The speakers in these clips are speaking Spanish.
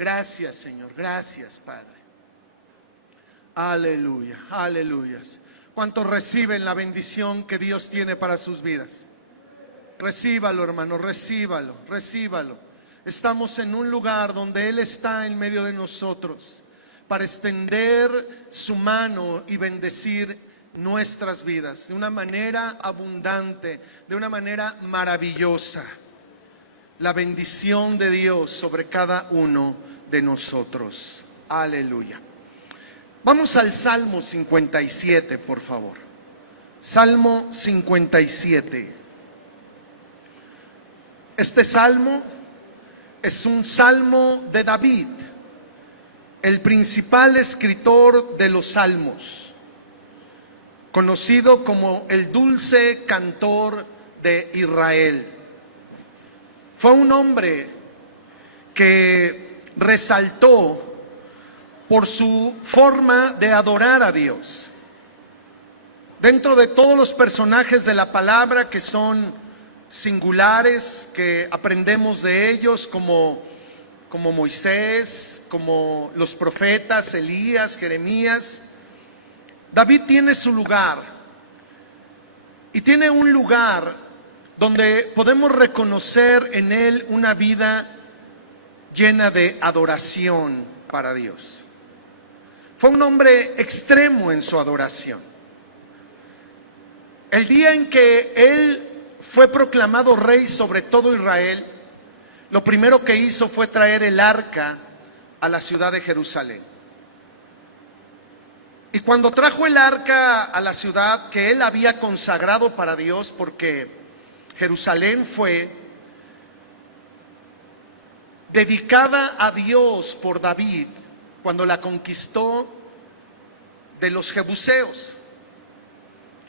Gracias, Señor. Gracias, Padre. Aleluya, aleluyas. ¿Cuántos reciben la bendición que Dios tiene para sus vidas? Recíbalo, hermano, recíbalo, recíbalo. Estamos en un lugar donde Él está en medio de nosotros para extender su mano y bendecir nuestras vidas de una manera abundante, de una manera maravillosa. La bendición de Dios sobre cada uno de nosotros. Aleluya. Vamos al Salmo 57, por favor. Salmo 57. Este salmo es un salmo de David, el principal escritor de los salmos, conocido como el dulce cantor de Israel. Fue un hombre que resaltó por su forma de adorar a Dios. Dentro de todos los personajes de la palabra que son singulares, que aprendemos de ellos, como Moisés, como los profetas, Elías, Jeremías, David tiene su lugar. Y tiene un lugar donde podemos reconocer en él una vida llena de adoración para Dios. Fue un hombre extremo en su adoración. El día en que él fue proclamado rey sobre todo Israel, lo primero que hizo fue traer el arca a la ciudad de Jerusalén. Y cuando trajo el arca a la ciudad que él había consagrado para Dios, porque Jerusalén fue dedicada a Dios por David cuando la conquistó de los jebuseos,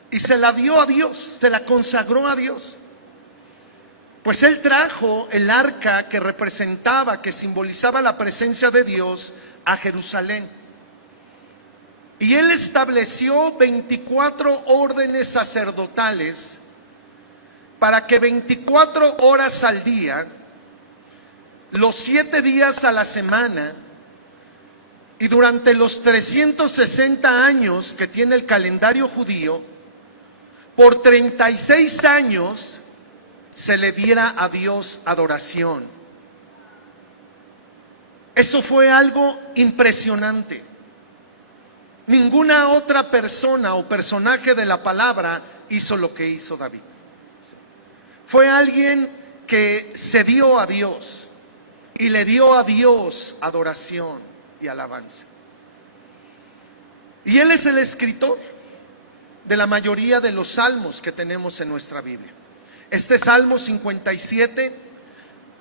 y se la dio a Dios, se la consagró a Dios. Pues él trajo el arca que representaba, que simbolizaba la presencia de Dios, a Jerusalén. Y él estableció 24 órdenes sacerdotales para que 24 horas al día, los 7 días a la semana y durante los 360 años que tiene el calendario judío, por 36 años se le diera a Dios adoración. Eso fue algo impresionante. Ninguna otra persona o personaje de la palabra hizo lo que hizo David. Fue alguien que se dio a Dios y le dio a Dios adoración y alabanza. Y él es el escritor de la mayoría de los salmos que tenemos en nuestra Biblia. Este Salmo 57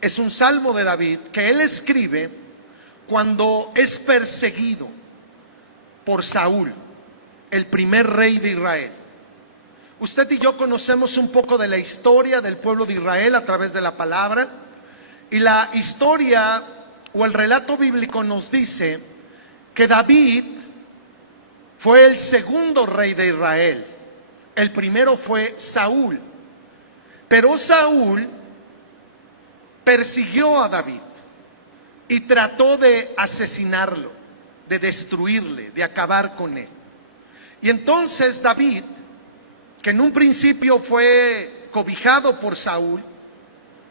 es un salmo de David que él escribe cuando es perseguido por Saúl, el primer rey de Israel. Usted y yo conocemos un poco de la historia del pueblo de Israel a través de la palabra, y la historia o el relato bíblico nos dice que David fue el segundo rey de Israel. El primero fue Saúl, pero Saúl persiguió a David y trató de asesinarlo, de destruirle, de acabar con él. Y entonces David, que en un principio fue cobijado por Saúl,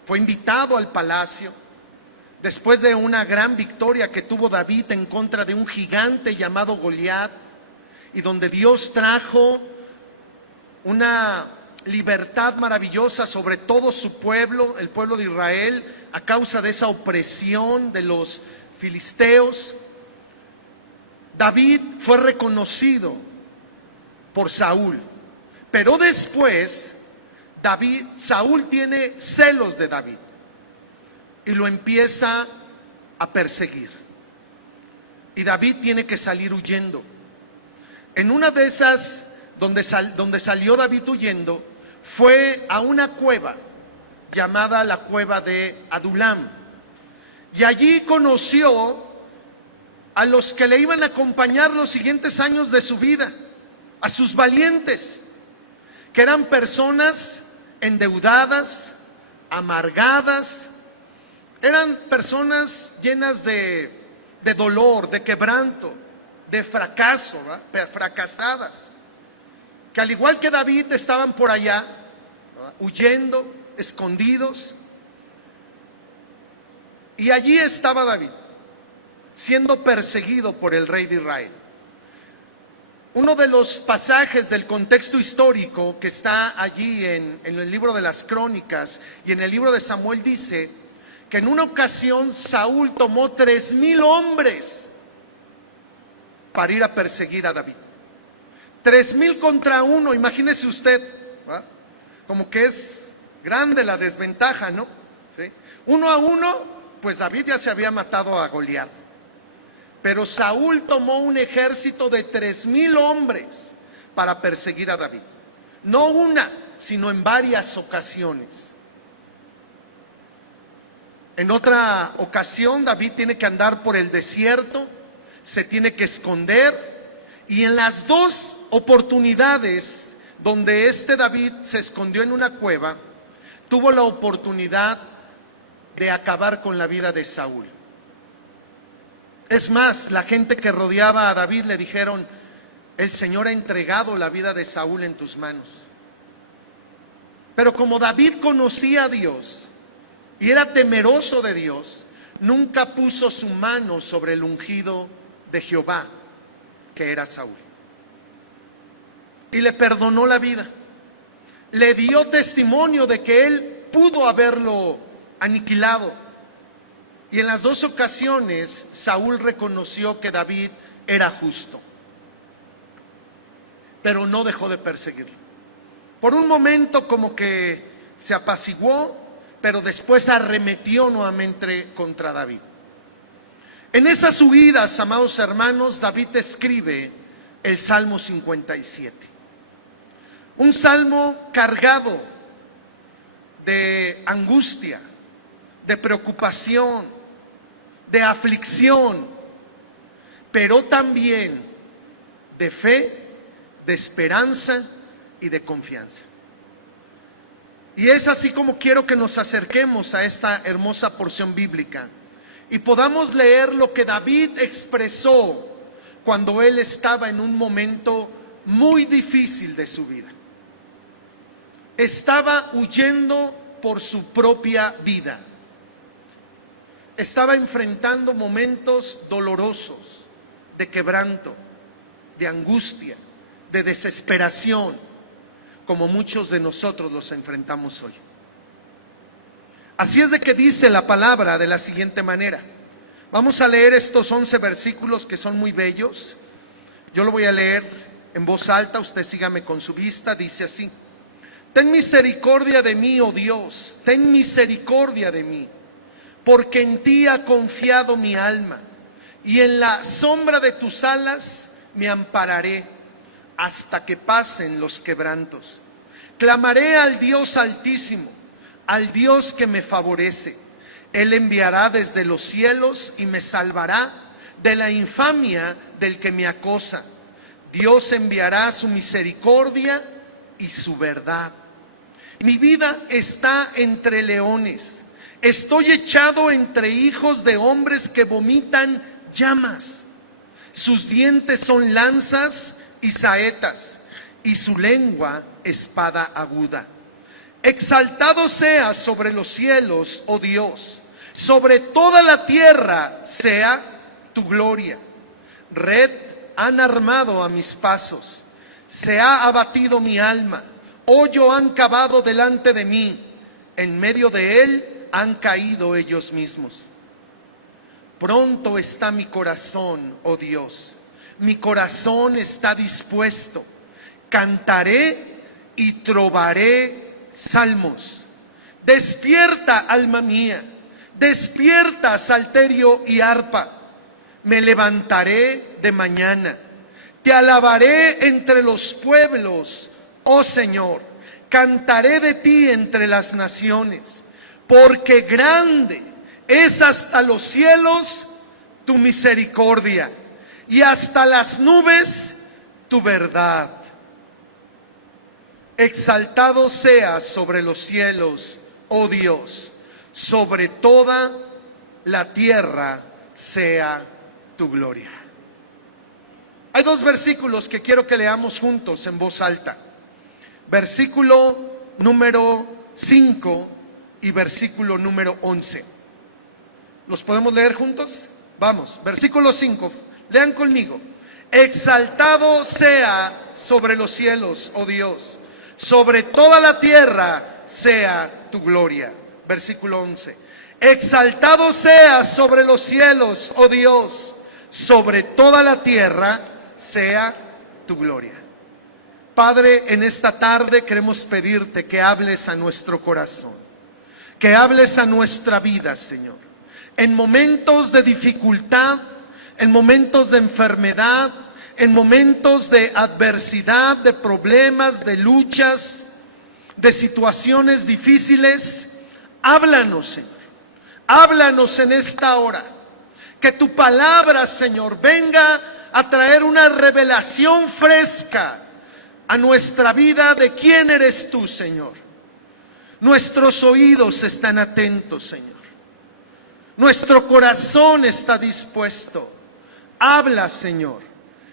fue invitado al palacio, después de una gran victoria que tuvo David en contra de un gigante llamado Goliat, y donde Dios trajo una libertad maravillosa sobre todo su pueblo, el pueblo de Israel, a causa de esa opresión de los filisteos. David fue reconocido por Saúl, pero después Saúl tiene celos de David y lo empieza a perseguir, y David tiene que salir huyendo. En una de esas donde salió David huyendo, fue a una cueva llamada la cueva de Adulam, y allí conoció a los que le iban a acompañar los siguientes años de su vida, a sus valientes, que eran personas endeudadas, amargadas, Eran personas llenas de dolor, de quebranto, de fracaso, ¿verdad? Fracasadas, que al igual que David estaban por allá, ¿verdad? Huyendo, escondidos. Y allí estaba David, siendo perseguido por el rey de Israel. Uno de los pasajes del contexto histórico que está allí en el libro de las Crónicas y en el libro de Samuel dice que en una ocasión Saúl tomó 3,000 hombres para ir a perseguir a David. 3,000 contra uno, imagínese usted, ¿verdad? Como que es grande la desventaja, ¿no? ¿Sí? 1-1, pues David ya se había matado a Goliat. Pero Saúl tomó un ejército de 3,000 hombres para perseguir a David. No una, sino en varias ocasiones. En otra ocasión, David tiene que andar por el desierto, se tiene que esconder, y en las dos oportunidades donde David se escondió en una cueva, tuvo la oportunidad de acabar con la vida de Saúl. Es más, la gente que rodeaba a David le dijeron: el Señor ha entregado la vida de Saúl en tus manos. Pero como David conocía a Dios y era temeroso de Dios, nunca puso su mano sobre el ungido de Jehová, que era Saúl. Y le perdonó la vida. Le dio testimonio de que él pudo haberlo aniquilado. Y en las dos ocasiones Saúl reconoció que David era justo, pero no dejó de perseguirlo. Por un momento como que se apaciguó, pero después arremetió nuevamente contra David. En esas huidas, amados hermanos, David escribe el Salmo 57. Un salmo cargado de angustia, de preocupación, de aflicción, pero también de fe, de esperanza y de confianza. Y es así como quiero que nos acerquemos a esta hermosa porción bíblica y podamos leer lo que David expresó cuando él estaba en un momento muy difícil de su vida. Estaba huyendo por su propia vida. Estaba enfrentando momentos dolorosos, de quebranto, de angustia, de desesperación, como muchos de nosotros los enfrentamos hoy. Así es de que dice la palabra de la siguiente manera. Vamos a leer estos 11 versículos que son muy bellos. Yo lo voy a leer en voz alta, usted sígame con su vista. Dice así: ten misericordia de mí, oh Dios, ten misericordia de mí, porque en ti ha confiado mi alma, y en la sombra de tus alas me ampararé hasta que pasen los quebrantos. Clamaré al Dios Altísimo, al Dios que me favorece. Él enviará desde los cielos y me salvará de la infamia del que me acosa. Dios enviará su misericordia y su verdad. Mi vida está entre leones. Estoy echado entre hijos de hombres que vomitan llamas. Sus dientes son lanzas y saetas, y su lengua espada aguda. Exaltado seas sobre los cielos, oh Dios, sobre toda la tierra sea tu gloria. Red han armado a mis pasos, se ha abatido mi alma, hoyo han cavado delante de mí, en medio de él han caído ellos mismos. Pronto está mi corazón, oh Dios, mi corazón está dispuesto. Cantaré y trovaré salmos. Despierta, alma mía, despierta, salterio y arpa. Me levantaré de mañana, te alabaré entre los pueblos, oh Señor. Cantaré de ti entre las naciones, porque grande es hasta los cielos tu misericordia, y hasta las nubes tu verdad. Exaltado seas sobre los cielos, oh Dios, sobre toda la tierra sea tu gloria. Hay dos versículos que quiero que leamos juntos en voz alta. Versículo número 5 y versículo número 11. ¿Los podemos leer juntos? Vamos, versículo 5, lean conmigo. Exaltado sea sobre los cielos, oh Dios, sobre toda la tierra sea tu gloria. Versículo 11. Exaltado sea sobre los cielos, oh Dios, sobre toda la tierra sea tu gloria. Padre, en esta tarde queremos pedirte que hables a nuestro corazón, que hables a nuestra vida, Señor. En momentos de dificultad, en momentos de enfermedad, en momentos de adversidad, de problemas, de luchas, de situaciones difíciles, háblanos, Señor. Háblanos en esta hora. Que tu palabra, Señor, venga a traer una revelación fresca a nuestra vida de quién eres tú, Señor. Nuestros oídos están atentos, Señor. Nuestro corazón está dispuesto. Habla, Señor,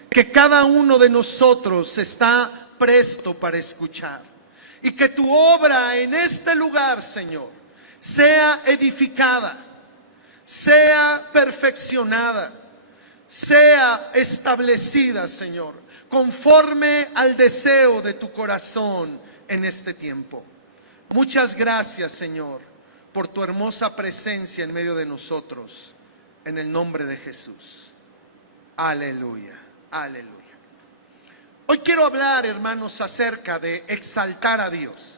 que cada uno de nosotros está presto para escuchar. Y que tu obra en este lugar, Señor, sea edificada, sea perfeccionada, sea establecida, Señor, conforme al deseo de tu corazón en este tiempo. Muchas gracias, Señor, por tu hermosa presencia en medio de nosotros, en el nombre de Jesús. Aleluya, aleluya. Hoy quiero hablar, hermanos, acerca de exaltar a Dios.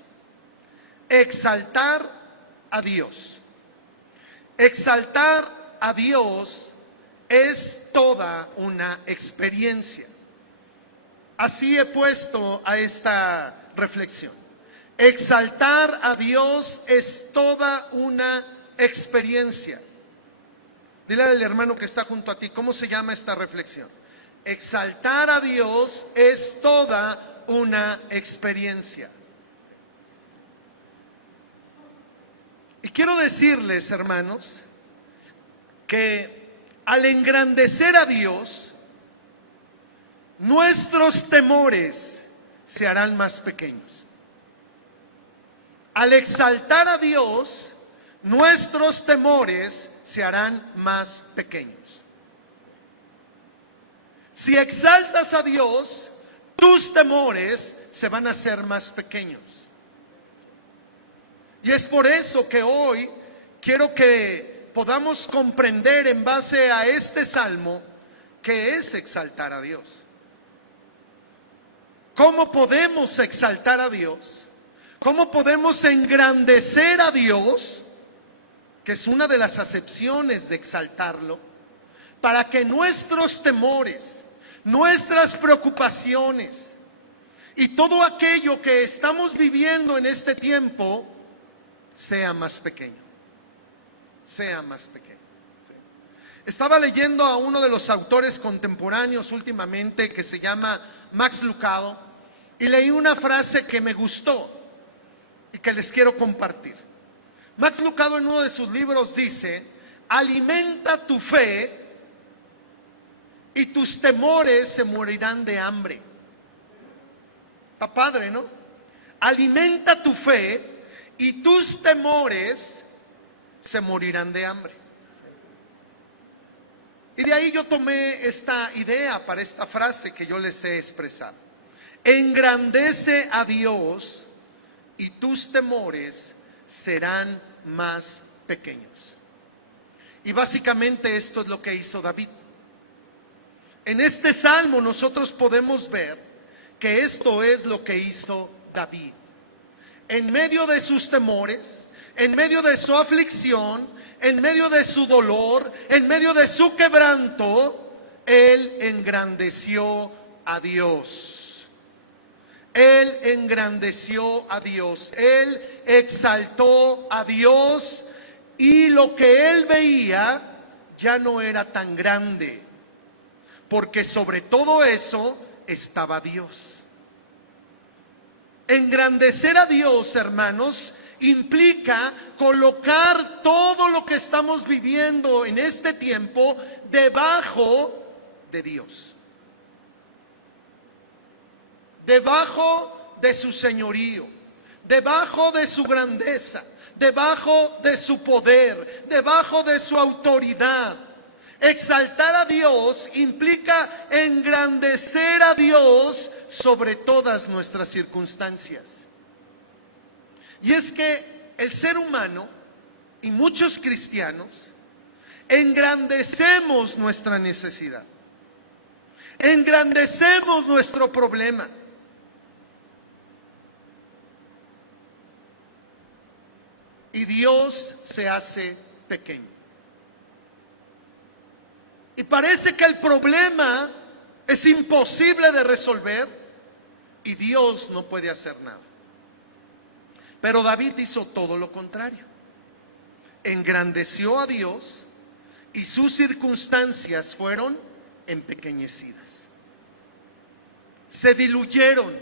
Exaltar a Dios. Exaltar a Dios es toda una experiencia. Así he puesto a esta reflexión. Exaltar a Dios es toda una experiencia. Dile al hermano que está junto a ti, ¿cómo se llama esta reflexión? Exaltar a Dios es toda una experiencia. Y quiero decirles, hermanos, que al engrandecer a Dios, nuestros temores se harán más pequeños. Al exaltar a Dios, nuestros temores se harán más pequeños. Si exaltas a Dios, tus temores se van a hacer más pequeños. Y es por eso que hoy quiero que podamos comprender en base a este salmo qué es exaltar a Dios. ¿Cómo podemos exaltar a Dios? ¿Cómo podemos engrandecer a Dios? Que es una de las acepciones de exaltarlo, para que nuestros temores, nuestras preocupaciones y todo aquello que estamos viviendo en este tiempo sea más pequeño, sea más pequeño. Estaba leyendo a uno de los autores contemporáneos últimamente que se llama Max Lucado y leí una frase que me gustó y que les quiero compartir. Max Lucado en uno de sus libros dice: alimenta tu fe y tus temores se morirán de hambre. Está padre, ¿no? Alimenta tu fe y tus temores se morirán de hambre. Y de ahí yo tomé esta idea para esta frase que yo les he expresado. Engrandece a Dios y tus temores serán más pequeños. Y básicamente esto es lo que hizo David. En este salmo nosotros podemos ver que esto es lo que hizo David. En medio de sus temores, en medio de su aflicción, en medio de su dolor, en medio de su quebranto, él engrandeció a Dios. Él engrandeció a Dios, él exaltó a Dios, y lo que él veía ya no era tan grande, porque sobre todo eso estaba Dios. Engrandecer a Dios, hermanos, implica colocar todo lo que estamos viviendo en este tiempo debajo de Dios, debajo de su señorío, debajo de su grandeza, debajo de su poder, debajo de su autoridad. Exaltar a Dios implica engrandecer a Dios sobre todas nuestras circunstancias. Y es que el ser humano y muchos cristianos engrandecemos nuestra necesidad, engrandecemos nuestro problema. Y Dios se hace pequeño. Y parece que el problema es imposible de resolver y Dios no puede hacer nada. Pero David hizo todo lo contrario. Engrandeció a Dios y sus circunstancias fueron empequeñecidas. Se diluyeron.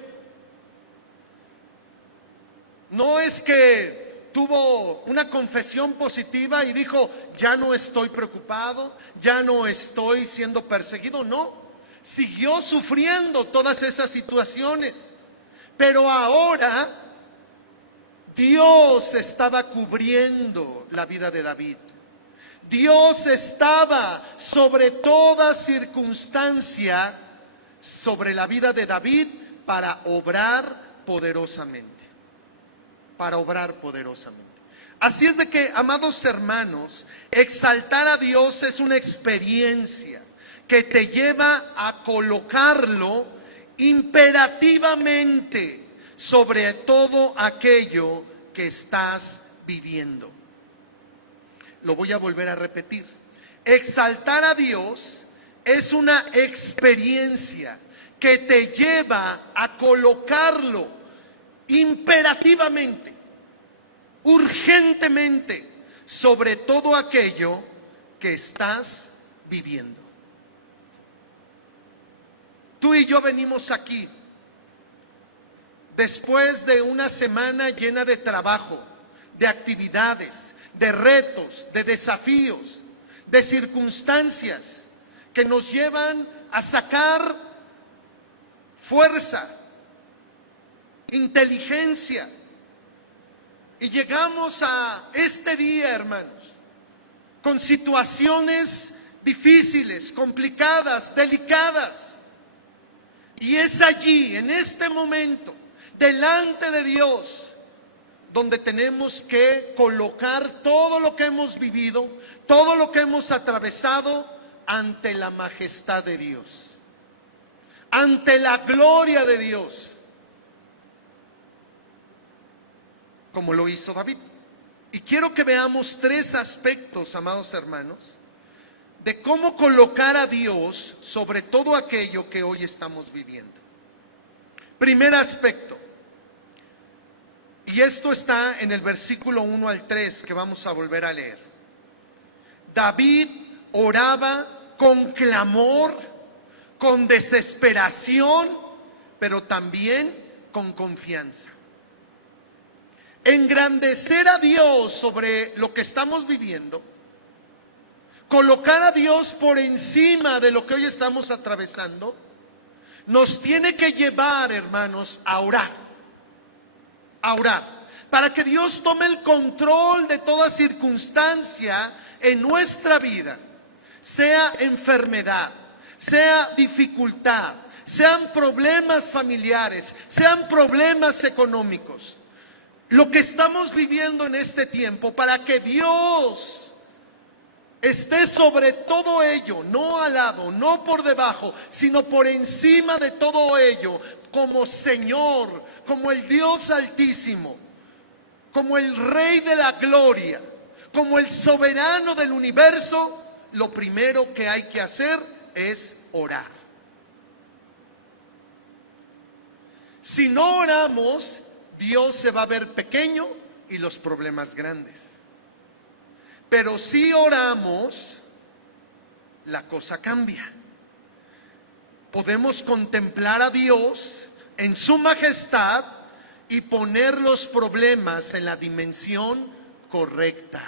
No es que tuvo una confesión positiva y dijo, ya no estoy preocupado, ya no estoy siendo perseguido. No, siguió sufriendo todas esas situaciones. Pero ahora Dios estaba cubriendo la vida de David. Dios estaba sobre toda circunstancia, sobre la vida de David, para obrar poderosamente. Para obrar poderosamente. Así es de que, amados hermanos, exaltar a Dios es una experiencia que te lleva a colocarlo imperativamente sobre todo aquello que estás viviendo. Lo voy a volver a repetir. Exaltar a Dios es una experiencia que te lleva a colocarlo imperativamente, urgentemente, sobre todo aquello que estás viviendo. Tú y yo venimos aquí después de una semana llena de trabajo, de actividades, de retos, de desafíos, de circunstancias que nos llevan a sacar fuerza, inteligencia. Y llegamos a este día, hermanos, con situaciones difíciles, complicadas, delicadas. Y es allí, en este momento, delante de Dios, donde tenemos que colocar todo lo que hemos vivido, todo lo que hemos atravesado ante la majestad de Dios, ante la gloria de Dios, como lo hizo David. Y quiero que veamos tres aspectos, amados hermanos, de cómo colocar a Dios sobre todo aquello que hoy estamos viviendo. Primer aspecto, y esto está en el versículo 1 al 3 que vamos a volver a leer. David oraba con clamor, con desesperación, pero también con confianza. Engrandecer a Dios sobre lo que estamos viviendo, colocar a Dios por encima de lo que hoy estamos atravesando, nos tiene que llevar, hermanos, a orar, para que Dios tome el control de toda circunstancia en nuestra vida, sea enfermedad, sea dificultad, sean problemas familiares, sean problemas económicos. Lo que estamos viviendo en este tiempo, para que Dios esté sobre todo ello, no al lado, no por debajo, sino por encima de todo ello, como Señor, como el Dios Altísimo, como el Rey de la Gloria, como el soberano del universo. Lo primero que hay que hacer es orar. Si no oramos, Dios se va a ver pequeño y los problemas grandes. Pero si oramos, la cosa cambia. Podemos contemplar a Dios en su majestad y poner los problemas en la dimensión correcta.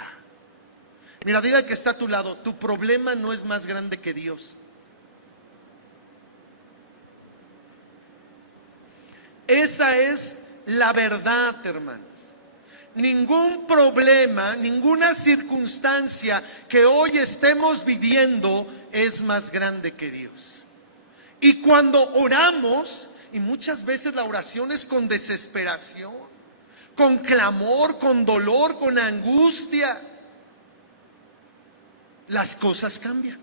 Mira, dile al que está a tu lado, tu problema no es más grande que Dios. Esa es la verdad, hermanos. Ningún problema, ninguna circunstancia que hoy estemos viviendo es más grande que Dios. Y cuando oramos, y muchas veces la oración es con desesperación, con clamor, con dolor, con angustia, las cosas cambian.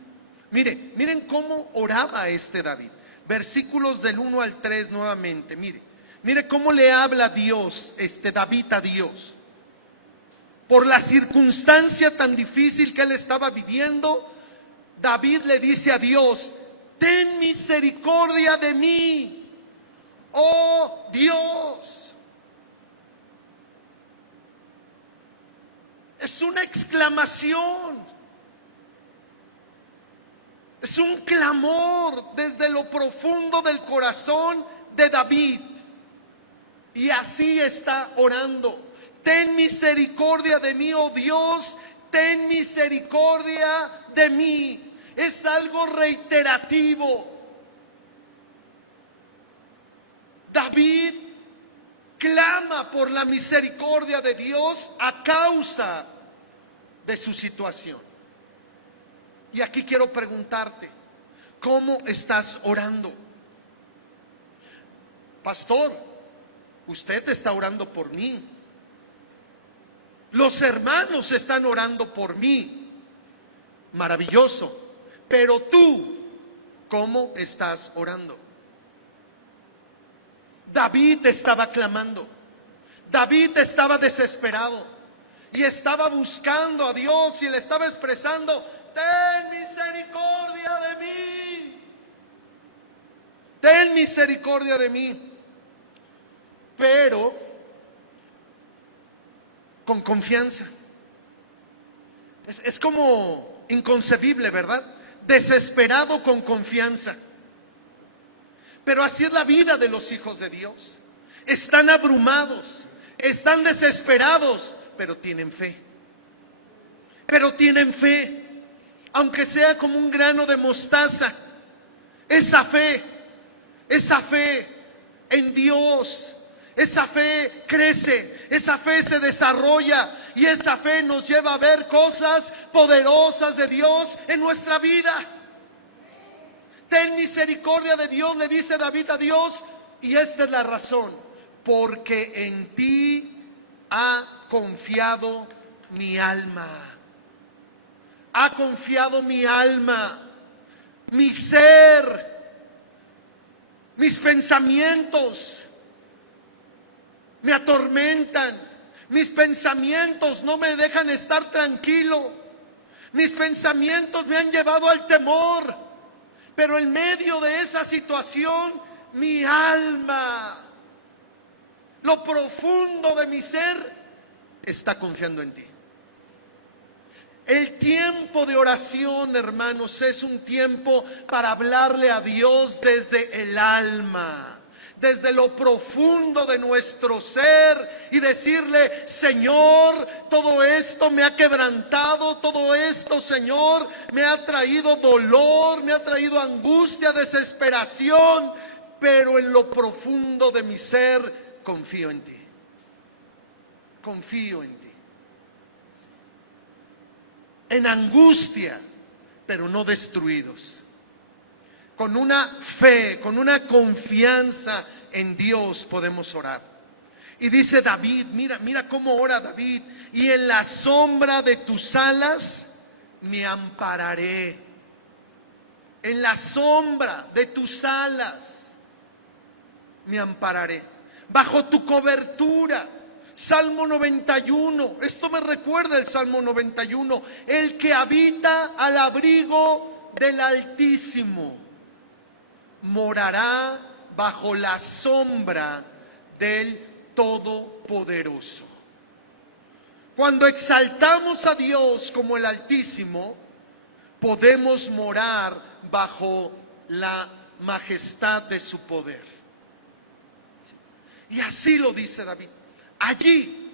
Miren cómo oraba este David. Versículos del 1 al 3 nuevamente, mire cómo le habla Dios, David a Dios. Por la circunstancia tan difícil que él estaba viviendo, David le dice a Dios: ten misericordia de mí, oh Dios. Es una exclamación, es un clamor desde lo profundo del corazón de David. Y así está orando: ten misericordia de mí, oh Dios, ten misericordia de mí. Es algo reiterativo. David clama por la misericordia de Dios a causa de su situación. Y aquí quiero preguntarte, ¿cómo estás orando? Pastor, usted está orando por mí. Los hermanos están orando por mí. Maravilloso. Pero tú, ¿cómo estás orando? David estaba clamando. David estaba desesperado y estaba buscando a Dios y le estaba expresando: ten misericordia de mí. Ten misericordia de mí. Pero con confianza. Es como inconcebible, ¿verdad? Desesperado con confianza. Pero así es la vida de los hijos de Dios. Están abrumados, están desesperados, pero tienen fe. Pero tienen fe, aunque sea como un grano de mostaza. Esa fe en Dios, esa fe crece, esa fe se desarrolla y esa fe nos lleva a ver cosas poderosas de Dios en nuestra vida. Ten misericordia de Dios, le dice David a Dios, y esta es la razón: porque en ti ha confiado mi alma. Ha confiado mi alma, mi ser, mis pensamientos me atormentan, mis pensamientos no me dejan estar tranquilo, mis pensamientos me han llevado al temor, pero en medio de esa situación, mi alma, lo profundo de mi ser, está confiando en ti. El tiempo de oración, hermanos, es un tiempo para hablarle a Dios desde el alma, desde lo profundo de nuestro ser, y decirle: Señor, todo esto me ha quebrantado, todo esto, Señor, me ha traído dolor, me ha traído angustia, desesperación, pero en lo profundo de mi ser confío en ti. Confío en ti. En angustia, pero no destruidos. Con una fe, con una confianza en Dios podemos orar. Y dice David, mira cómo ora David: y en la sombra de tus alas me ampararé. En la sombra de tus alas me ampararé. Bajo tu cobertura. Salmo 91, esto me recuerda el Salmo 91. El que habita al abrigo del Altísimo morará bajo la sombra del Todopoderoso. Cuando exaltamos a Dios como el Altísimo, podemos morar bajo la majestad de su poder. Y así lo dice David. Allí,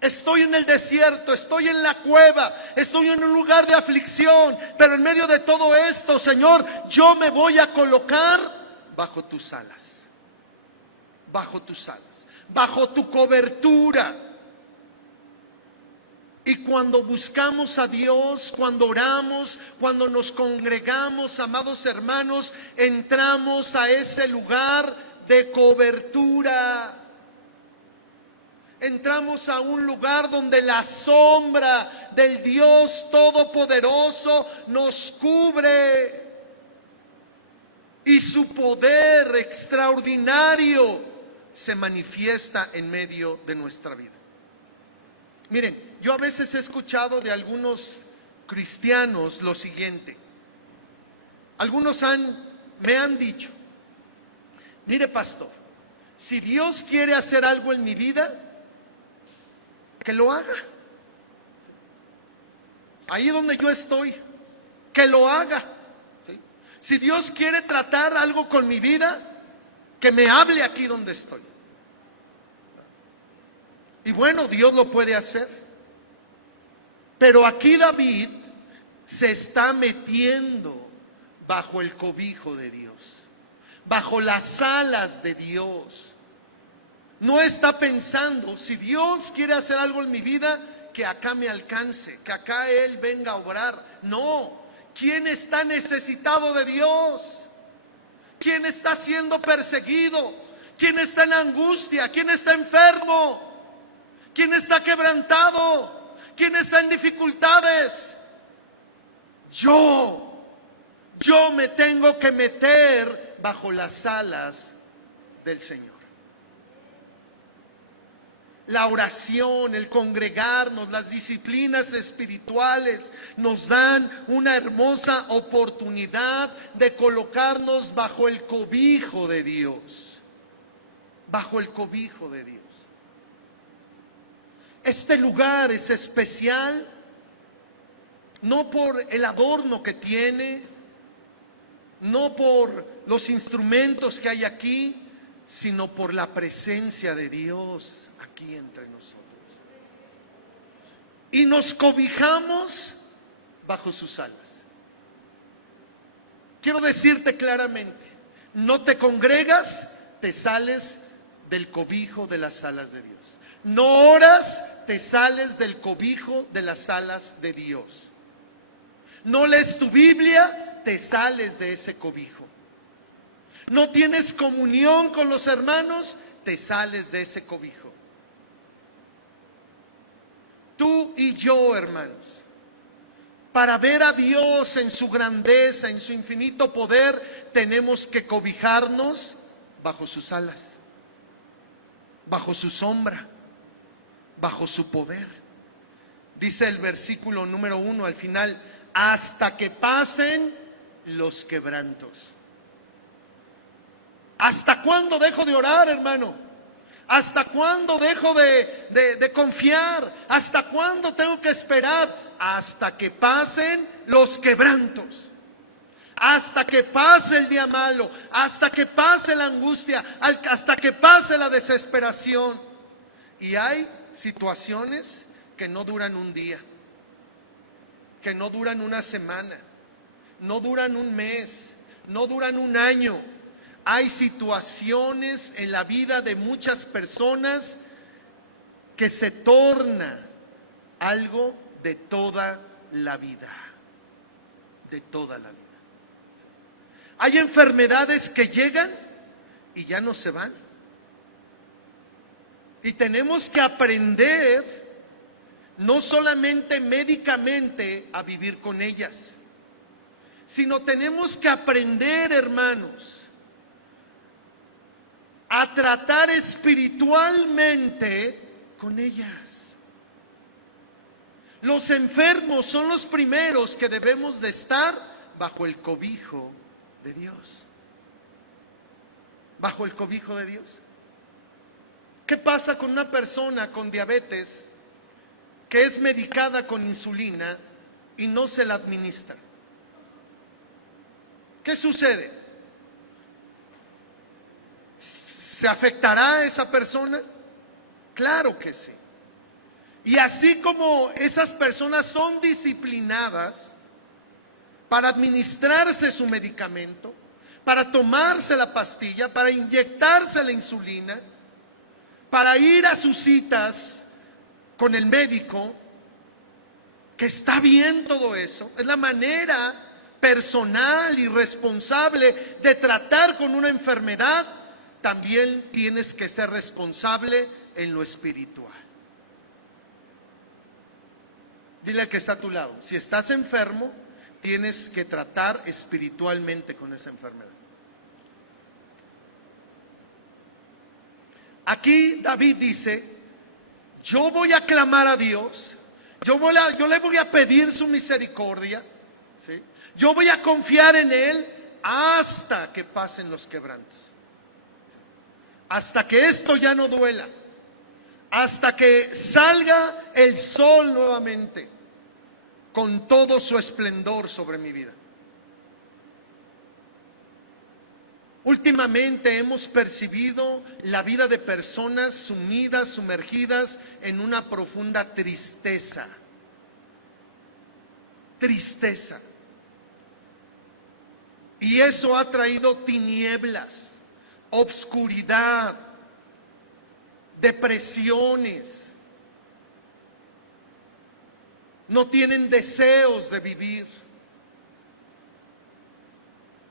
estoy en el desierto, estoy en la cueva, estoy en un lugar de aflicción, pero en medio de todo esto, Señor, yo me voy a colocar bajo tus alas, bajo tu cobertura. Y cuando buscamos a Dios, cuando oramos, cuando nos congregamos, amados hermanos, entramos a ese lugar de cobertura. Entramos a un lugar donde la sombra del Dios Todopoderoso nos cubre y su poder extraordinario se manifiesta en medio de nuestra vida. Miren, yo a veces he escuchado de algunos cristianos lo siguiente. Algunos me han dicho: mire, pastor, si Dios quiere hacer algo en mi vida, que lo haga. Ahí donde yo estoy, que lo haga. ¿Sí? Si Dios quiere tratar algo con mi vida, que me hable aquí donde estoy. Y bueno, Dios lo puede hacer. Pero aquí David se está metiendo bajo el cobijo de Dios, bajo las alas de Dios. No está pensando, si Dios quiere hacer algo en mi vida, que acá me alcance, que acá Él venga a obrar. No, ¿quién está necesitado de Dios? ¿Quién está siendo perseguido? ¿Quién está en angustia? ¿Quién está enfermo? ¿Quién está quebrantado? ¿Quién está en dificultades? Yo me tengo que meter bajo las alas del Señor. La oración, el congregarnos, las disciplinas espirituales nos dan una hermosa oportunidad de colocarnos bajo el cobijo de Dios. Bajo el cobijo de Dios. Este lugar es especial, no por el adorno que tiene, no por los instrumentos que hay aquí, sino por la presencia de Dios aquí entre nosotros. Y nos cobijamos bajo sus alas. Quiero decirte claramente, no te congregas, te sales del cobijo de las alas de Dios. No oras, te sales del cobijo de las alas de Dios. No lees tu Biblia, te sales de ese cobijo. No tienes comunión con los hermanos, te sales de ese cobijo. Tú y yo, hermanos, para ver a Dios en su grandeza, en su infinito poder, tenemos que cobijarnos bajo sus alas, bajo su sombra, bajo su poder. Dice el versículo número 1 al final: hasta que pasen los quebrantos. ¿Hasta cuándo dejo de orar, hermano? ¿Hasta cuándo dejo de confiar? ¿Hasta cuándo tengo que esperar? Hasta que pasen los quebrantos. Hasta que pase el día malo, hasta que pase la angustia, hasta que pase la desesperación. Y hay situaciones que no duran un día, que no duran una semana, no duran un mes, no duran un año. Hay situaciones en la vida de muchas personas que se torna algo de toda la vida, de toda la vida. Hay enfermedades que llegan y ya no se van. Y tenemos que aprender no solamente médicamente a vivir con ellas, sino tenemos que aprender, hermanos, a tratar espiritualmente con ellas. Los enfermos son los primeros que debemos de estar bajo el cobijo de Dios. Bajo el cobijo de Dios. ¿Qué pasa con una persona con diabetes que es medicada con insulina y no se la administra? ¿Qué sucede? ¿Se afectará a esa persona? Claro que sí. Y así como esas personas son disciplinadas para administrarse su medicamento, para tomarse la pastilla, para inyectarse la insulina, para ir a sus citas con el médico, que está bien todo eso, es la manera personal y responsable de tratar con una enfermedad, también tienes que ser responsable en lo espiritual. Dile al que está a tu lado, si estás enfermo, tienes que tratar espiritualmente con esa enfermedad. Aquí David dice, yo voy a clamar a Dios, yo le voy a pedir su misericordia, ¿sí? Yo voy a confiar en Él hasta que pasen los quebrantos, hasta que esto ya no duela, hasta que salga el sol nuevamente con todo su esplendor sobre mi vida. Últimamente hemos percibido la vida de personas sumidas, sumergidas en una profunda tristeza. Tristeza. Y eso ha traído tinieblas, obscuridad, depresiones. No tienen deseos de vivir.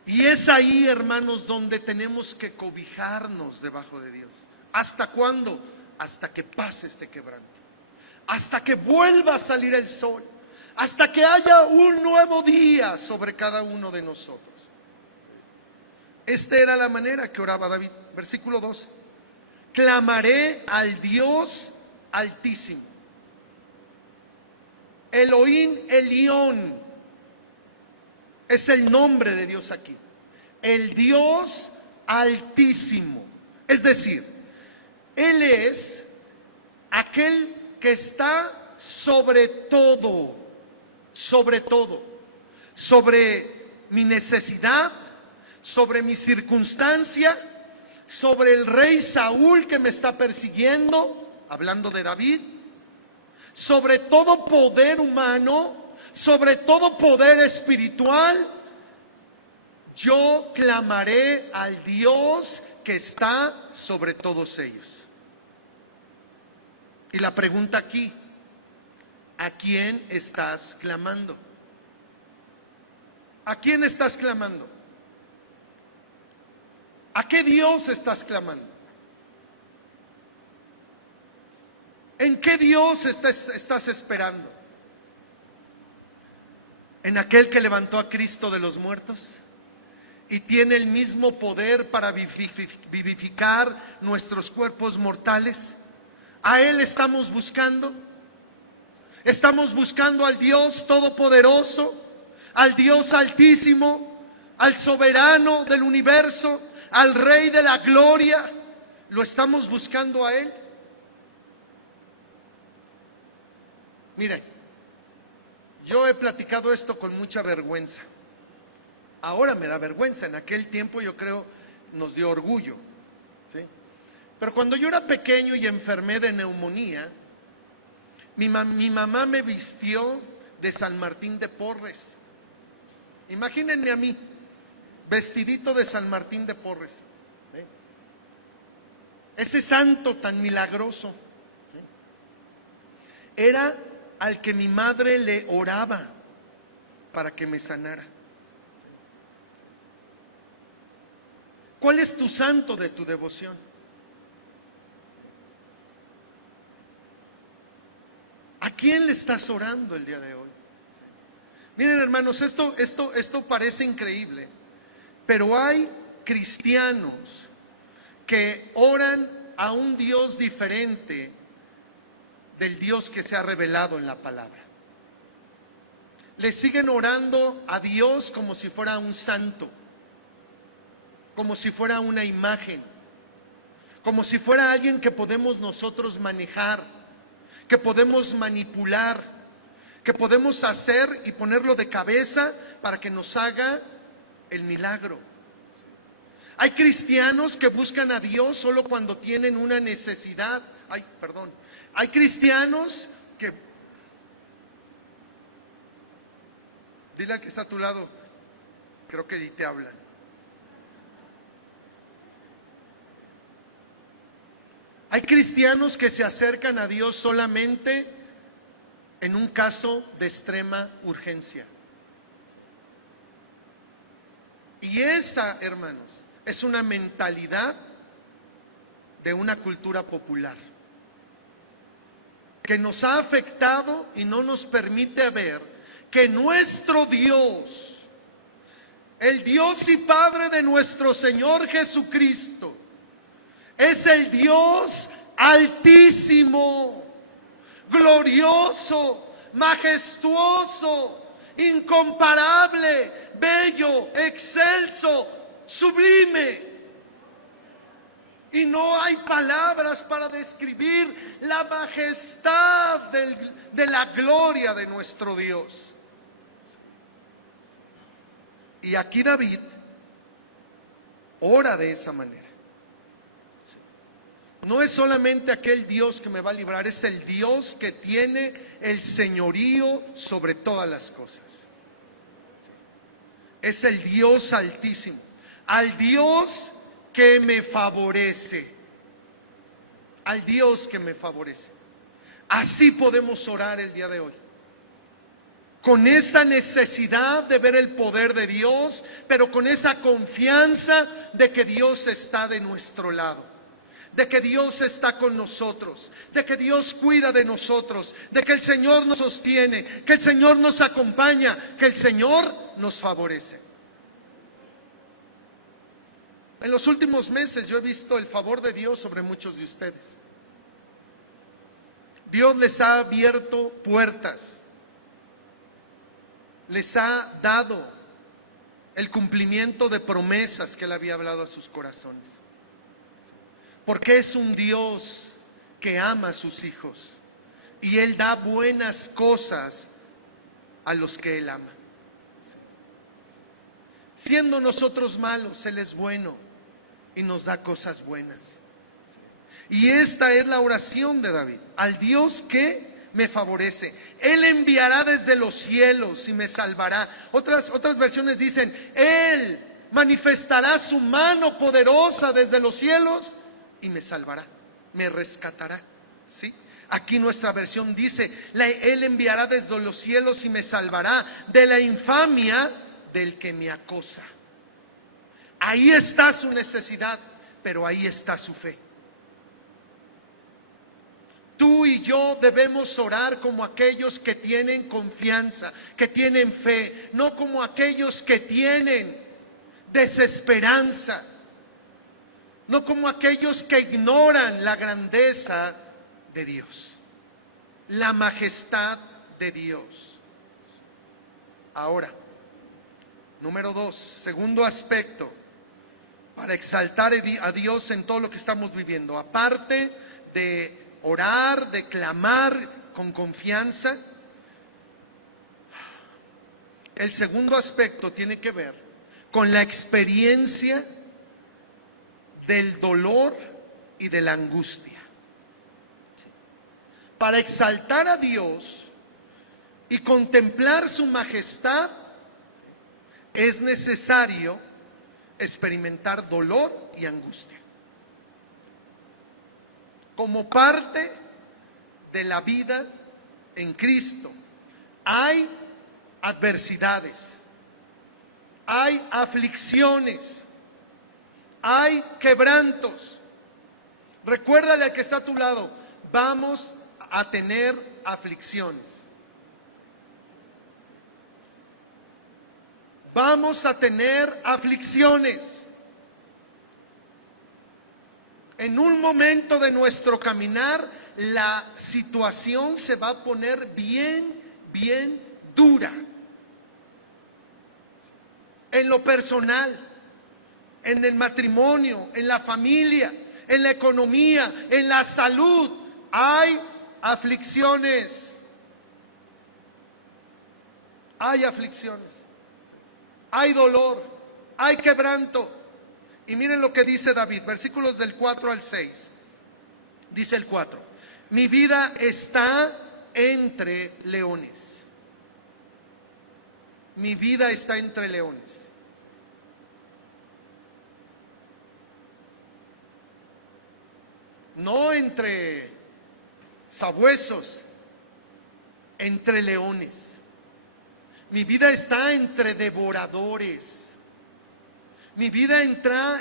Y es ahí, hermanos, donde tenemos que cobijarnos debajo de Dios. ¿Hasta cuándo? Hasta que pase este quebranto. Hasta que vuelva a salir el sol. Hasta que haya un nuevo día sobre cada uno de nosotros. Esta era la manera que oraba David. Versículo 2. Clamaré al Dios Altísimo. Elohim Elión es el nombre de Dios aquí. El Dios Altísimo. Es decir, Él es aquel que está sobre todo, sobre todo, sobre mi necesidad, sobre mi circunstancia, sobre el rey Saúl que me está persiguiendo, hablando de David, sobre todo poder humano, sobre todo poder espiritual. Yo clamaré al Dios que está sobre todos ellos. Y la pregunta aquí, ¿a quién estás clamando? ¿A quién estás clamando? ¿A qué Dios estás clamando? ¿En qué Dios estás esperando? ¿En aquel que levantó a Cristo de los muertos y tiene el mismo poder para vivificar nuestros cuerpos mortales? ¿A Él estamos buscando? Estamos buscando al Dios Todopoderoso, al Dios Altísimo, al Soberano del universo, al Rey de la Gloria. ¿Lo estamos buscando a Él? Miren, yo he platicado esto con mucha vergüenza. Ahora me da vergüenza, en aquel tiempo yo creo nos dio orgullo, ¿sí? Pero cuando yo era pequeño y enfermé de neumonía, mi mamá me vistió de San Martín de Porres. Imagínense a mí, vestidito de San Martín de Porres, ¿sí? Ese santo tan milagroso, ¿sí? Era al que mi madre le oraba para que me sanara. ¿Cuál es tu santo de tu devoción? ¿A quién le estás orando el día de hoy? Miren, hermanos, esto parece increíble, pero hay cristianos que oran a un Dios diferente del Dios que se ha revelado en la palabra. Le siguen orando a Dios como si fuera un santo, como si fuera una imagen, como si fuera alguien que podemos nosotros manejar, que podemos manipular, que podemos hacer y ponerlo de cabeza para que nos haga el milagro. Hay cristianos que buscan a Dios solo cuando tienen una necesidad. Hay cristianos que... Dile al que está a tu lado, creo que te hablan. Hay cristianos que se acercan a Dios solamente en un caso de extrema urgencia. Y esa, hermanos, es una mentalidad de una cultura popular que nos ha afectado y no nos permite ver que nuestro Dios, el Dios y Padre de nuestro Señor Jesucristo, es el Dios altísimo, glorioso, majestuoso, incomparable, bello, excelso, sublime. Y no hay palabras para describir la majestad de la gloria de nuestro Dios. Y aquí David ora de esa manera. No es solamente aquel Dios que me va a librar, es el Dios que tiene el señorío sobre todas las cosas. Es el Dios altísimo, al Dios que me favorece, al Dios que me favorece. Así podemos orar el día de hoy, con esa necesidad de ver el poder de Dios, pero con esa confianza de que Dios está de nuestro lado, de que Dios está con nosotros, de que Dios cuida de nosotros, de que el Señor nos sostiene, que el Señor nos acompaña, que el Señor nos favorece. En los últimos meses yo he visto el favor de Dios sobre muchos de ustedes. Dios les ha abierto puertas, les ha dado el cumplimiento de promesas que Él había hablado a sus corazones. Porque es un Dios que ama a sus hijos y Él da buenas cosas a los que Él ama. Siendo nosotros malos, Él es bueno y nos da cosas buenas. Y esta es la oración de David: al Dios que me favorece. Él enviará desde los cielos y me salvará. Otras versiones dicen: Él manifestará su mano poderosa desde los cielos y me salvará, me rescatará. ¿Sí? Aquí nuestra versión dice: Él enviará desde los cielos y me salvará de la infamia del que me acosa. Ahí está su necesidad, pero ahí está su fe. Tú y yo debemos orar como aquellos que tienen confianza, que tienen fe, no como aquellos que tienen desesperanza, no como aquellos que ignoran la grandeza de Dios, la majestad de Dios. Ahora, número 2, segundo aspecto, para exaltar a Dios en todo lo que estamos viviendo, aparte de orar, de clamar con confianza, el segundo aspecto tiene que ver con la experiencia del dolor y de la angustia. Para exaltar a Dios y contemplar su majestad es necesario experimentar dolor y angustia. Como parte de la vida en Cristo, hay adversidades, hay aflicciones, hay quebrantos. Recuérdale al que está a tu lado: vamos a tener aflicciones. Vamos a tener aflicciones. En un momento de nuestro caminar, la situación se va a poner bien dura. En lo personal, en el matrimonio, en la familia, en la economía, en la salud, hay aflicciones. Hay aflicciones. Hay dolor, hay quebranto. Y miren lo que dice David, versículos del 4 al 6. Dice el 4: mi vida está entre leones. Mi vida está entre leones. No entre sabuesos, entre leones. Mi vida está entre devoradores. Mi vida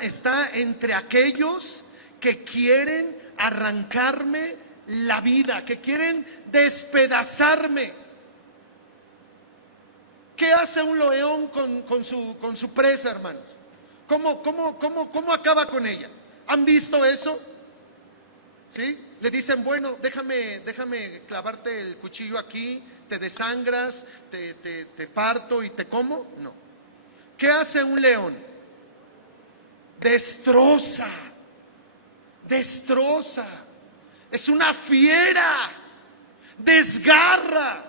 está entre aquellos que quieren arrancarme la vida, que quieren despedazarme. ¿Qué hace un león con su presa, hermanos? ¿Cómo acaba con ella? ¿Han visto eso? ¿Sí? Le dicen, bueno, déjame clavarte el cuchillo aquí, te desangras, te parto y te como. No. ¿Qué hace un león? Destroza. Es una fiera. Desgarra.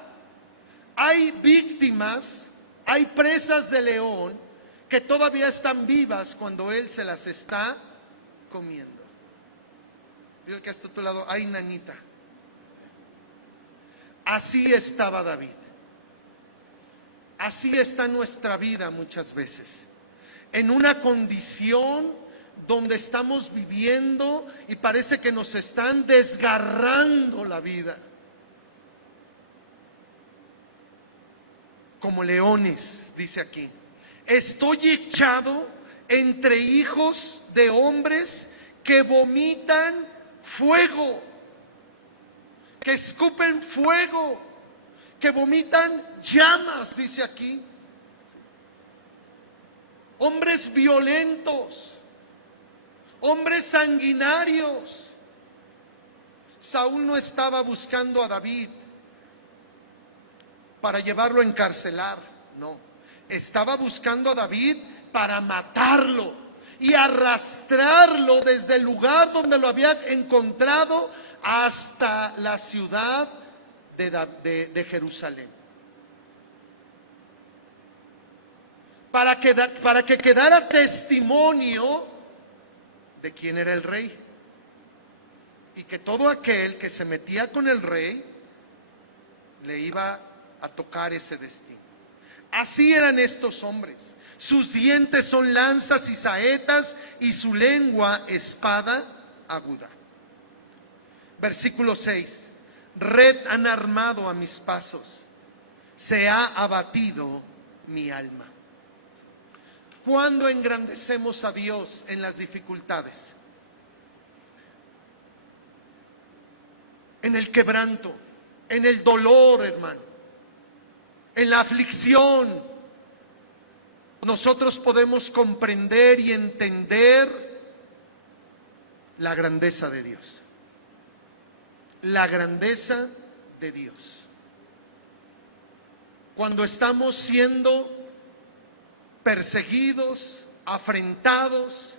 Hay víctimas, hay presas de león que todavía están vivas cuando él se las está comiendo. Dile que está a tu lado, ay, nanita. Así estaba David. Así está nuestra vida muchas veces. En una condición donde estamos viviendo y parece que nos están desgarrando la vida. Como leones, dice aquí. Estoy echado entre hijos de hombres que vomitan fuego, que escupen fuego, que vomitan llamas, dice aquí. Hombres violentos, hombres sanguinarios. Saúl no estaba buscando a David para llevarlo a encarcelar, no. Estaba buscando a David para matarlo y arrastrarlo desde el lugar donde lo había encontrado hasta la ciudad de Jerusalén. Para que quedara testimonio de quién era el rey. Y que todo aquel que se metía con el rey le iba a tocar ese destino. Así eran estos hombres. Sus dientes son lanzas y saetas y su lengua espada aguda. Versículo 6. Red han armado a mis pasos, se ha abatido mi alma. ¿Cuándo engrandecemos a Dios en las dificultades? En el quebranto, en el dolor, hermano, en la aflicción. Nosotros podemos comprender y entender la grandeza de Dios. La grandeza de Dios. Cuando estamos siendo perseguidos, afrentados,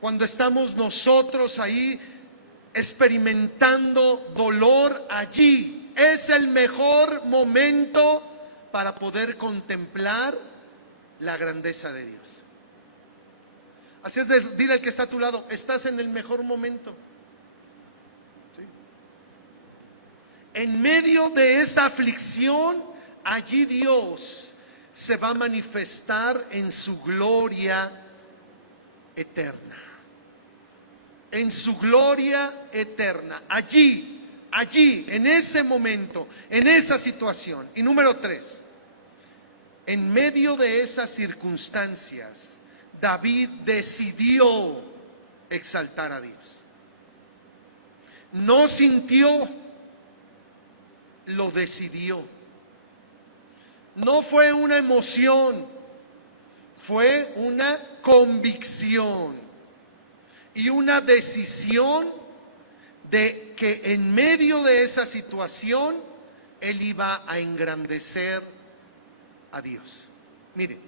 cuando estamos nosotros ahí experimentando dolor, allí es el mejor momento para poder contemplar la grandeza de Dios. Así es, dile al que está a tu lado, estás en el mejor momento. ¿Sí? En medio de esa aflicción, allí Dios se va a manifestar en su gloria eterna. En su gloria eterna. Allí, en ese momento, en esa situación. Y número 3, en medio de esas circunstancias, David decidió exaltar a Dios. No sintió, lo decidió. No fue una emoción, fue una convicción y una decisión de que en medio de esa situación él iba a engrandecer a Dios. Miren,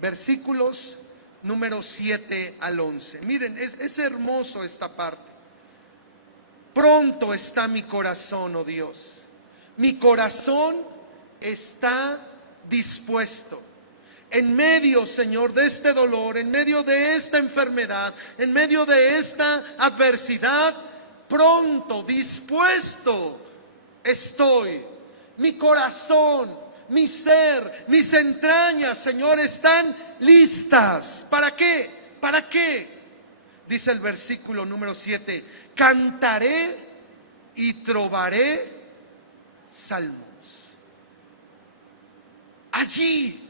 versículos número 7 al 11. Miren, es hermoso esta parte. Pronto está mi corazón, oh Dios. Mi corazón está dispuesto. en medio, Señor, de este dolor, en medio de esta enfermedad, en medio de esta adversidad, pronto, dispuesto estoy. Mi corazón, mi ser, mis entrañas, Señor, están listas. ¿Para qué? ¿Para qué? Dice el versículo número 7, cantaré y trovaré salmos. Allí,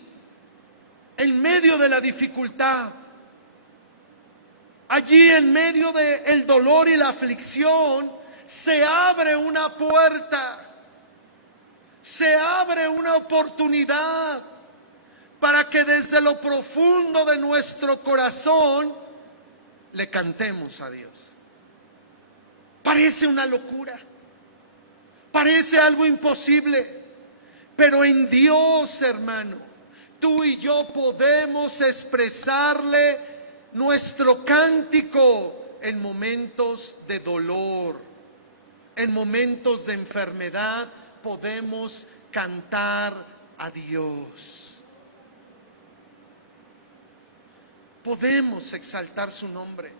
en medio de la dificultad, allí en medio del dolor y la aflicción, se abre una puerta, se abre una oportunidad para que desde lo profundo de nuestro corazón le cantemos a Dios. Parece una locura, parece algo imposible, pero en Dios, hermano, tú y yo podemos expresarle nuestro cántico en momentos de dolor, en momentos de enfermedad. Podemos cantar a Dios. Podemos exaltar su nombre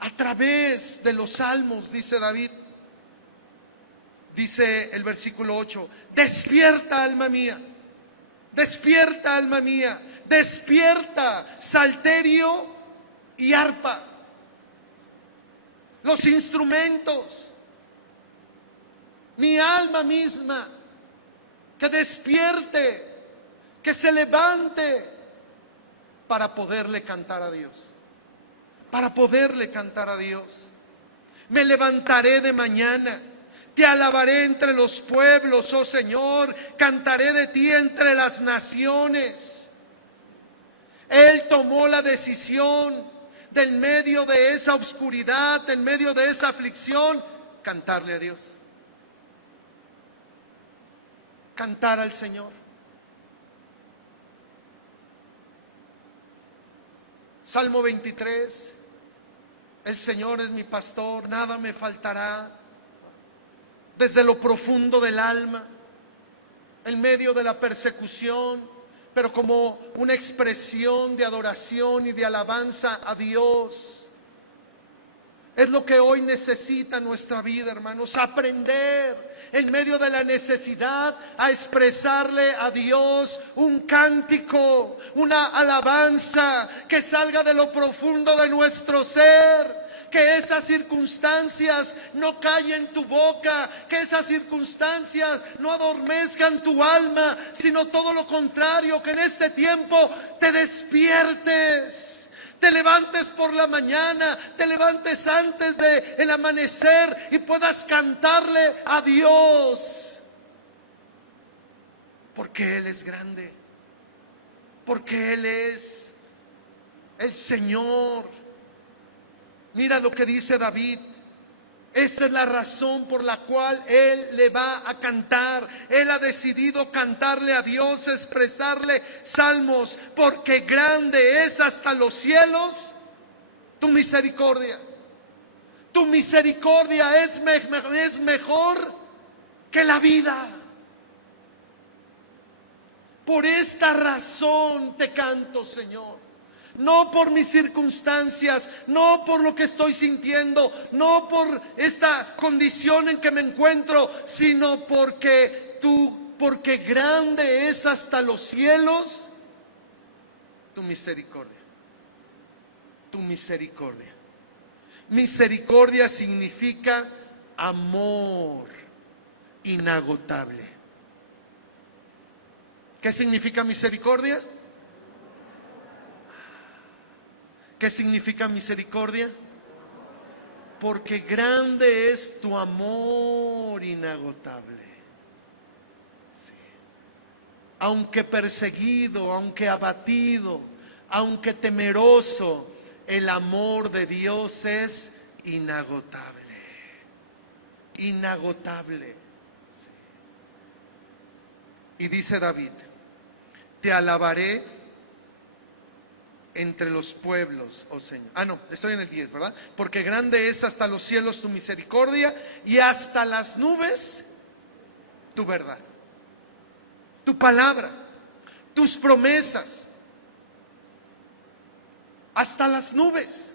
a través de los salmos, dice David. Dice el versículo 8, despierta alma mía, despierta alma mía, despierta salterio y arpa, los instrumentos. Mi alma misma, que despierte, que se levante para poderle cantar a Dios, para poderle cantar a Dios. Me levantaré de mañana, te alabaré entre los pueblos, oh Señor, cantaré de ti entre las naciones. Él tomó la decisión de en medio de esa oscuridad, en medio de esa aflicción, cantarle a Dios. Cantar al Señor. Salmo 23, el Señor es mi pastor, nada me faltará. Desde lo profundo del alma, en medio de la persecución, pero como una expresión de adoración y de alabanza a Dios. Es lo que hoy necesita nuestra vida, hermanos, aprender en medio de la necesidad a expresarle a Dios un cántico, una alabanza que salga de lo profundo de nuestro ser. Que esas circunstancias no callen tu boca, que esas circunstancias no adormezcan tu alma, sino todo lo contrario, que en este tiempo te despiertes. Te levantes por la mañana, te levantes antes del amanecer y puedas cantarle a Dios. Porque Él es grande, porque Él es el Señor. Mira lo que dice David. Esta es la razón por la cual él le va a cantar. Él ha decidido cantarle a Dios, expresarle salmos, porque grande es hasta los cielos tu misericordia. Tu misericordia es mejor que la vida. Por esta razón te canto, Señor. No por mis circunstancias, no por lo que estoy sintiendo, no por esta condición en que me encuentro, sino porque grande es hasta los cielos tu misericordia. Tu misericordia. Misericordia significa amor inagotable. ¿Qué significa misericordia? ¿Qué significa misericordia? Porque grande es tu amor inagotable. Sí. Aunque perseguido, aunque abatido, aunque temeroso, el amor de Dios es inagotable. Inagotable. Sí. Y dice David, te alabaré entre los pueblos, oh Señor. No, estoy en el 10, ¿verdad? Porque grande es hasta los cielos tu misericordia y hasta las nubes tu verdad. Tu palabra, tus promesas hasta las nubes.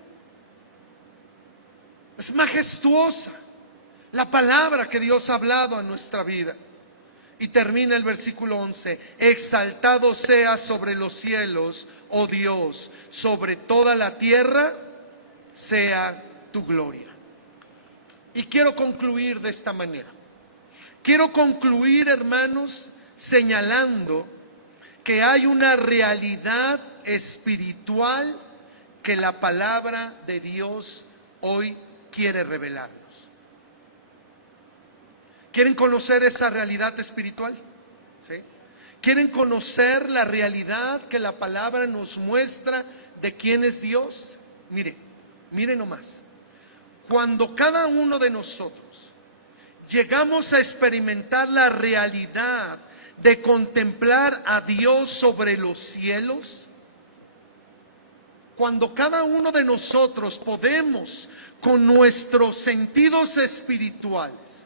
Es majestuosa la palabra que Dios ha hablado a nuestra vida. Y termina el versículo 11: exaltado sea sobre los cielos, oh Dios, sobre toda la tierra sea tu gloria. Y quiero concluir de esta manera. Quiero concluir, hermanos, señalando que hay una realidad espiritual que la palabra de Dios hoy quiere revelarnos. ¿Quieren conocer esa realidad espiritual? ¿Sí? ¿Quieren conocer la realidad que la palabra nos muestra de quién es Dios? Mire nomás. Cuando cada uno de nosotros llegamos a experimentar la realidad de contemplar a Dios sobre los cielos, cuando cada uno de nosotros podemos, con nuestros sentidos espirituales,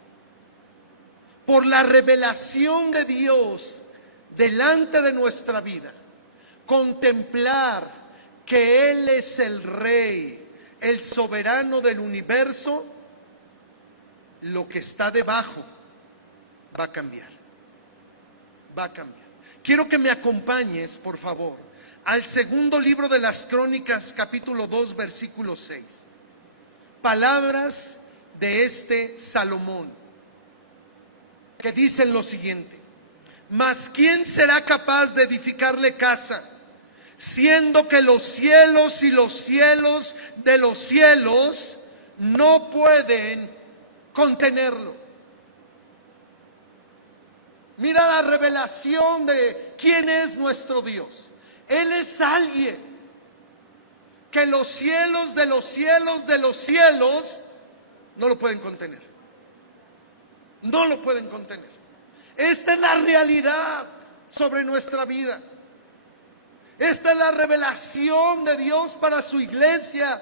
por la revelación de Dios delante de nuestra vida, contemplar que Él es el Rey, el soberano del universo, lo que está debajo va a cambiar. Va a cambiar. Quiero que me acompañes, por favor, al segundo libro de las Crónicas, capítulo 2, versículo 6. Palabras de este Salomón, que dicen lo siguiente: mas ¿quién será capaz de edificarle casa, siendo que los cielos y los cielos de los cielos no pueden contenerlo? Mira la revelación de quién es nuestro Dios. Él es alguien que los cielos de los cielos de los cielos no lo pueden contener. No lo pueden contener. Esta es la realidad sobre nuestra vida. Esta es la revelación de Dios para su iglesia.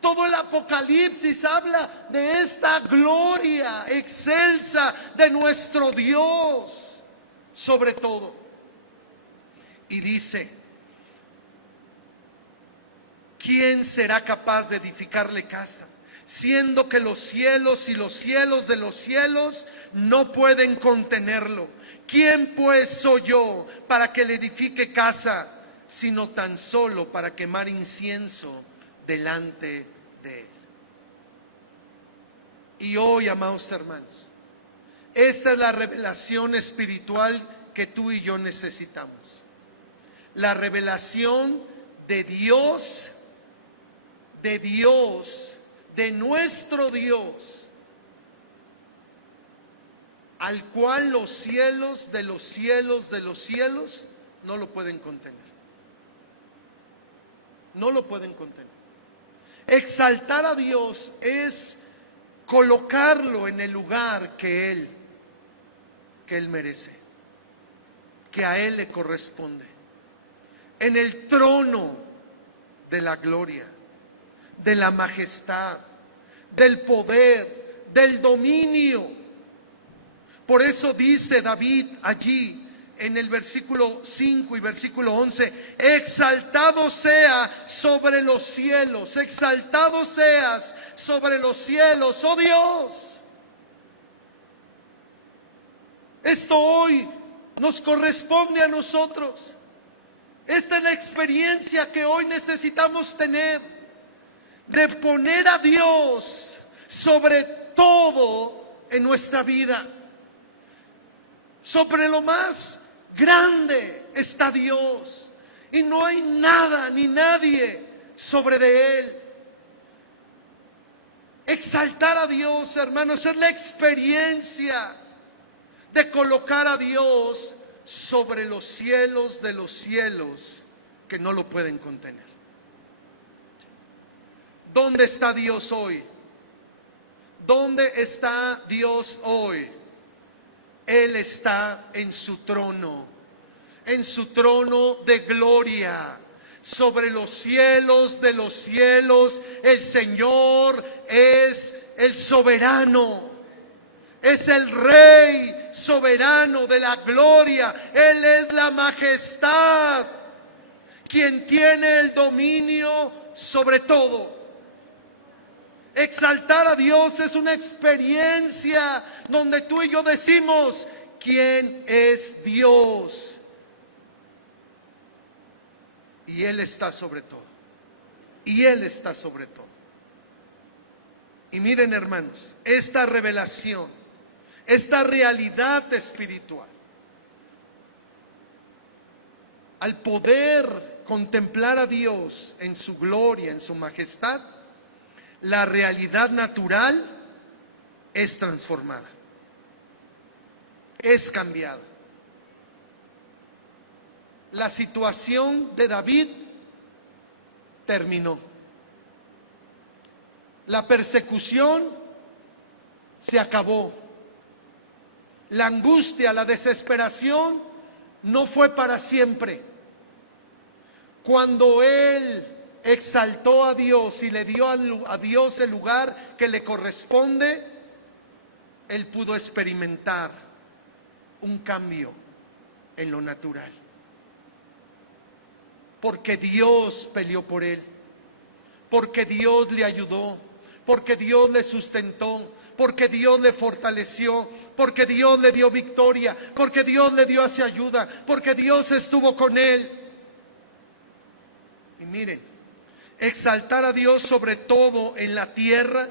Todo el Apocalipsis habla de esta gloria excelsa de nuestro Dios sobre todo. Y dice: ¿quién será capaz de edificarle casa, siendo que los cielos y los cielos de los cielos no pueden contenerlo? ¿Quién pues soy yo para que le edifique casa, sino tan solo para quemar incienso delante de Él? Y hoy, amados hermanos, esta es la revelación espiritual que tú y yo necesitamos. La revelación de Dios, de nuestro Dios, al cual los cielos de los cielos de los cielos no lo pueden contener. No lo pueden contener. Exaltar a Dios es colocarlo en el lugar que Él merece, que a Él le corresponde, en el trono de la gloria, de la majestad, del poder, del dominio. Por eso dice David allí en el versículo 5 y versículo 11: exaltado sea sobre los cielos, exaltado seas sobre los cielos, oh Dios. Esto hoy nos corresponde a nosotros. Esta es la experiencia que hoy necesitamos tener, de poner a Dios sobre todo en nuestra vida. Sobre lo más grande está Dios, y no hay nada ni nadie sobre de Él. Exaltar a Dios, hermanos, es la experiencia de colocar a Dios sobre los cielos de los cielos que no lo pueden contener. ¿Dónde está Dios hoy? ¿Dónde está Dios hoy? Él está en su trono de gloria, sobre los cielos de los cielos. El Señor es el soberano, es el Rey soberano de la gloria. Él es la majestad. quien tiene el dominio sobre todo. Exaltar a Dios es una experiencia donde tú y yo decimos, ¿quién es Dios? Y Él está sobre todo. Y Él está sobre todo. Y miren, hermanos, esta revelación, esta realidad espiritual, al poder contemplar a Dios en su gloria, en su majestad, la realidad natural es transformada, es cambiada. La situación de David terminó. La persecución se acabó. La angustia, la desesperación no fue para siempre. Cuando él exaltó a Dios y le dio a Dios el lugar que le corresponde, él pudo experimentar un cambio en lo natural. Porque Dios peleó por él, porque Dios le ayudó, porque Dios le sustentó, porque Dios le fortaleció, porque Dios le dio victoria, porque Dios le dio hacia ayuda, porque Dios estuvo con él. Y miren, exaltar a Dios sobre todo en la tierra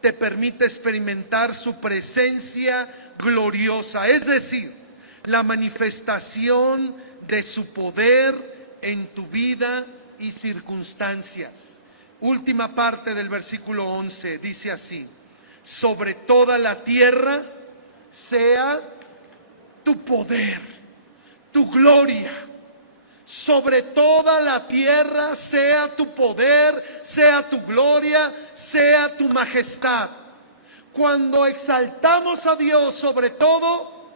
te permite experimentar su presencia gloriosa, es decir, la manifestación de su poder en tu vida y circunstancias. Última parte del versículo 11 dice así: sobre toda la tierra sea tu poder, tu gloria. Sobre toda la tierra sea tu poder, sea tu gloria, sea tu majestad. Cuando exaltamos a Dios sobre todo,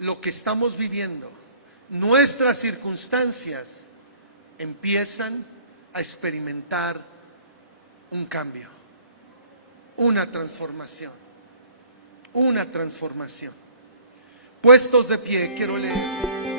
lo que estamos viviendo, nuestras circunstancias empiezan a experimentar un cambio, una transformación, una transformación. Puestos de pie, quiero leer